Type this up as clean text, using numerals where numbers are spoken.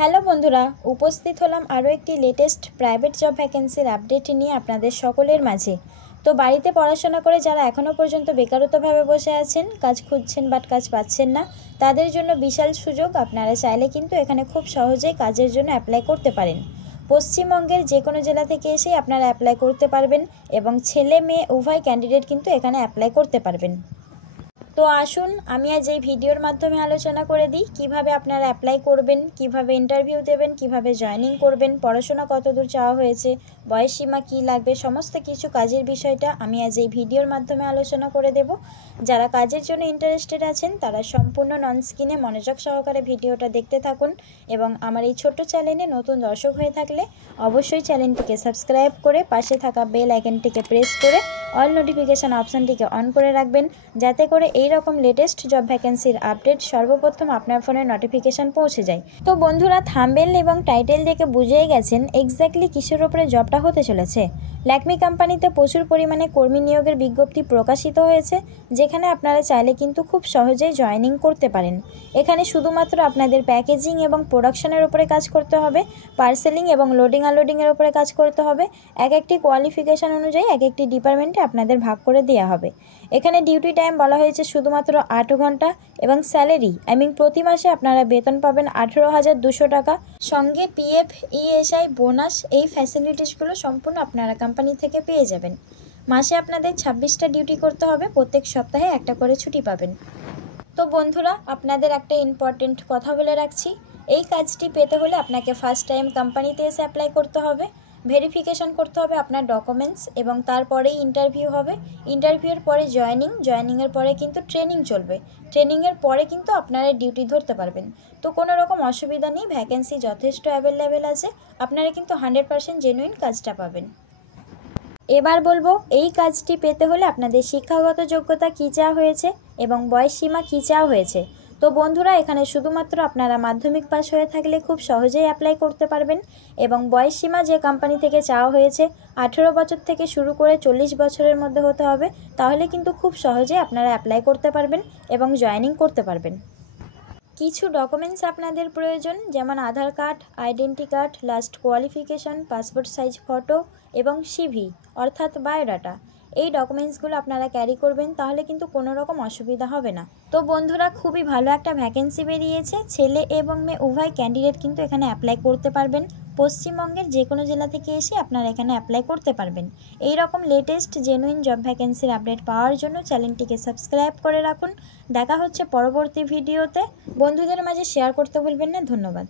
Hello বন্ধুরা, উপস্থিত হলাম আরও একটি লেটেস্ট প্রাইভেট জব ভ্যাকেন্সির আপডেট নিয়ে আপনাদের সকলের মাঝে। তো বাড়িতে পড়াশোনা করে যারা এখনও পর্যন্ত বেকারত্বভাবে বসে আছেন, কাজ খুঁজছেন বাট কাজ পাচ্ছেন না, তাদের জন্য বিশাল সুযোগ। আপনারা চাইলে কিন্তু এখানে খুব সহজেই কাজের জন্য অ্যাপ্লাই করতে পারেন। পশ্চিমবঙ্গের যে কোনো জেলা থেকে এসেই আপনারা অ্যাপ্লাই করতে পারবেন এবং ছেলে মেয়ে উভয় ক্যান্ডিডেট কিন্তু এখানে অ্যাপ্লাই করতে পারবেন। তো আসুন আমি আজ এই ভিডিওর মাধ্যমে আলোচনা করে দিই কিভাবে আপনারা অ্যাপ্লাই করবেন, কিভাবে ইন্টারভিউ দেবেন, কিভাবে জয়েনিং করবেন, পড়াশোনা কতদূর চাওয়া হয়েছে, বয়সসীমা কী লাগবে, সমস্ত কিছু কাজের বিষয়টা আমি আজ এই ভিডিওর মাধ্যমে আলোচনা করে দেব। যারা কাজের জন্য ইন্টারেস্টেড আছেন তারা সম্পূর্ণ নন স্ক্রিনে মনোযোগ সহকারে ভিডিওটা দেখতে থাকুন এবং আমার এই ছোট্ট চ্যানেলে নতুন দর্শক হয়ে থাকলে অবশ্যই চ্যানেলটিকে সাবস্ক্রাইব করে পাশে থাকা বেল আইকনটিকে প্রেস করে অল নোটিফিকেশান অপশানটিকে অন করে রাখবেন, যাতে করে এই রকম লেটেস্ট জব ভ্যাকেন্সির আপডেট সর্বপ্রথম আপনার ফোনে নোটিফিকেশান পৌঁছে যায়। তো বন্ধুরা, থাম্বনেল এবং টাইটেল দেখে বুঝেই গেছেন এক্স্যাক্টলি কিসের ওপরে জবটা হতে চলেছে। ল্যাকমি কোম্পানিতে প্রচুর পরিমাণে কর্মী নিয়োগের বিজ্ঞপ্তি প্রকাশিত হয়েছে, যেখানে আপনারা চাইলে কিন্তু খুব সহজেই জয়েনিং করতে পারেন। এখানে শুধুমাত্র আপনাদের প্যাকেজিং এবং প্রোডাকশনের উপরে কাজ করতে হবে, পার্সেলিং এবং লোডিং আনলোডিংয়ের উপরে কাজ করতে হবে। এক একটি কোয়ালিফিকেশান অনুযায়ী এক একটি ডিপার্টমেন্টে আপনাদের ভাগ করে দেওয়া হবে। এখানে ডিউটি টাইম বলা হয়েছে শুধুমাত্র 8 ঘন্টা এবং স্যালারি প্রতি মাসে আপনারা বেতন পাবেন 18,200 টাকা। সঙ্গে পিএফ, ইএসআই, বোনাস এই ফ্যাসিলিটিসগুলো সম্পূর্ণ আপনারা কোম্পানি থেকে পেয়ে যাবেন। মাসে আপনাদের 26টা ডিউটি করতে হবে, প্রত্যেক সপ্তাহে একটা করে ছুটি পাবেন। তো বন্ধুরা, আপনাদের একটা ইম্পর্টেন্ট কথা বলে রাখছি, এই কাজটি পেতে হলে আপনাকে ফার্স্ট টাইম কোম্পানিতে এসে অ্যাপ্লাই করতে হবে, ভেরিফিকেশন করতে হবে আপনার ডকুমেন্টস এবং তারপরেই ইন্টারভিউ হবে। ইন্টারভিউর পরে জয়েনিংয়ের পরে কিন্তু ট্রেনিং চলবে। ট্রেনিংয়ের পরে কিন্তু আপনারা ডিউটি ধরতে পারবেন। তো কোনো রকম অসুবিধা নেই, ভ্যাকেন্সি যথেষ্ট অ্যাভেলেবেল আছে, আপনারা কিন্তু 100% জেনুইন কাজটা পাবেন। এবার বলবো এই কাজটি পেতে হলে আপনাদের শিক্ষাগত যোগ্যতা কী চাওয়া হয়েছে এবং বয়সসীমা কী চাওয়া হয়েছে। তো বন্ধুরা, এখানে শুধুমাত্র আপনারা মাধ্যমিক পাস হয়ে থাকলে খুব সহজেই অ্যাপ্লাই করতে পারবেন এবং বয়সসীমা যে কোম্পানি থেকে চাওয়া হয়েছে 18 বছর থেকে শুরু করে 40 বছরের মধ্যে হতে হবে, তাহলে কিন্তু খুব সহজেই আপনারা অ্যাপ্লাই করতে পারবেন এবং জয়েনিং করতে পারবেন। কিছু ডকুমেন্টস আপনাদের প্রয়োজন, যেমন Aadhaar card, identity card, last qualification, passport size photo এবং সিভি অর্থাৎ বায়োডাটা। এই ডকুমেন্টসগুলো আপনারা ক্যারি করবেন, তাহলে কিন্তু কোনো রকম অসুবিধা হবে না। তো বন্ধুরা, খুবই ভালো একটা ভ্যাকেন্সি বেরিয়েছে, ছেলে এবং মেয়ে উভয় ক্যান্ডিডেট কিন্তু এখানে অ্যাপ্লাই করতে পারবেন। পশ্চিমবঙ্গের যে কোনো জেলা থেকে এসে আপনারা এখানে অ্যাপ্লাই করতে পারবেন। এই রকম লেটেস্ট জেনুইন জব ভ্যাকেন্সির আপডেট পাওয়ার জন্য চ্যানেলটিকে সাবস্ক্রাইব করে রাখুন। দেখা হচ্ছে পরবর্তী ভিডিওতে। বন্ধুদের মাঝে শেয়ার করতে ভুলবেন না। ধন্যবাদ।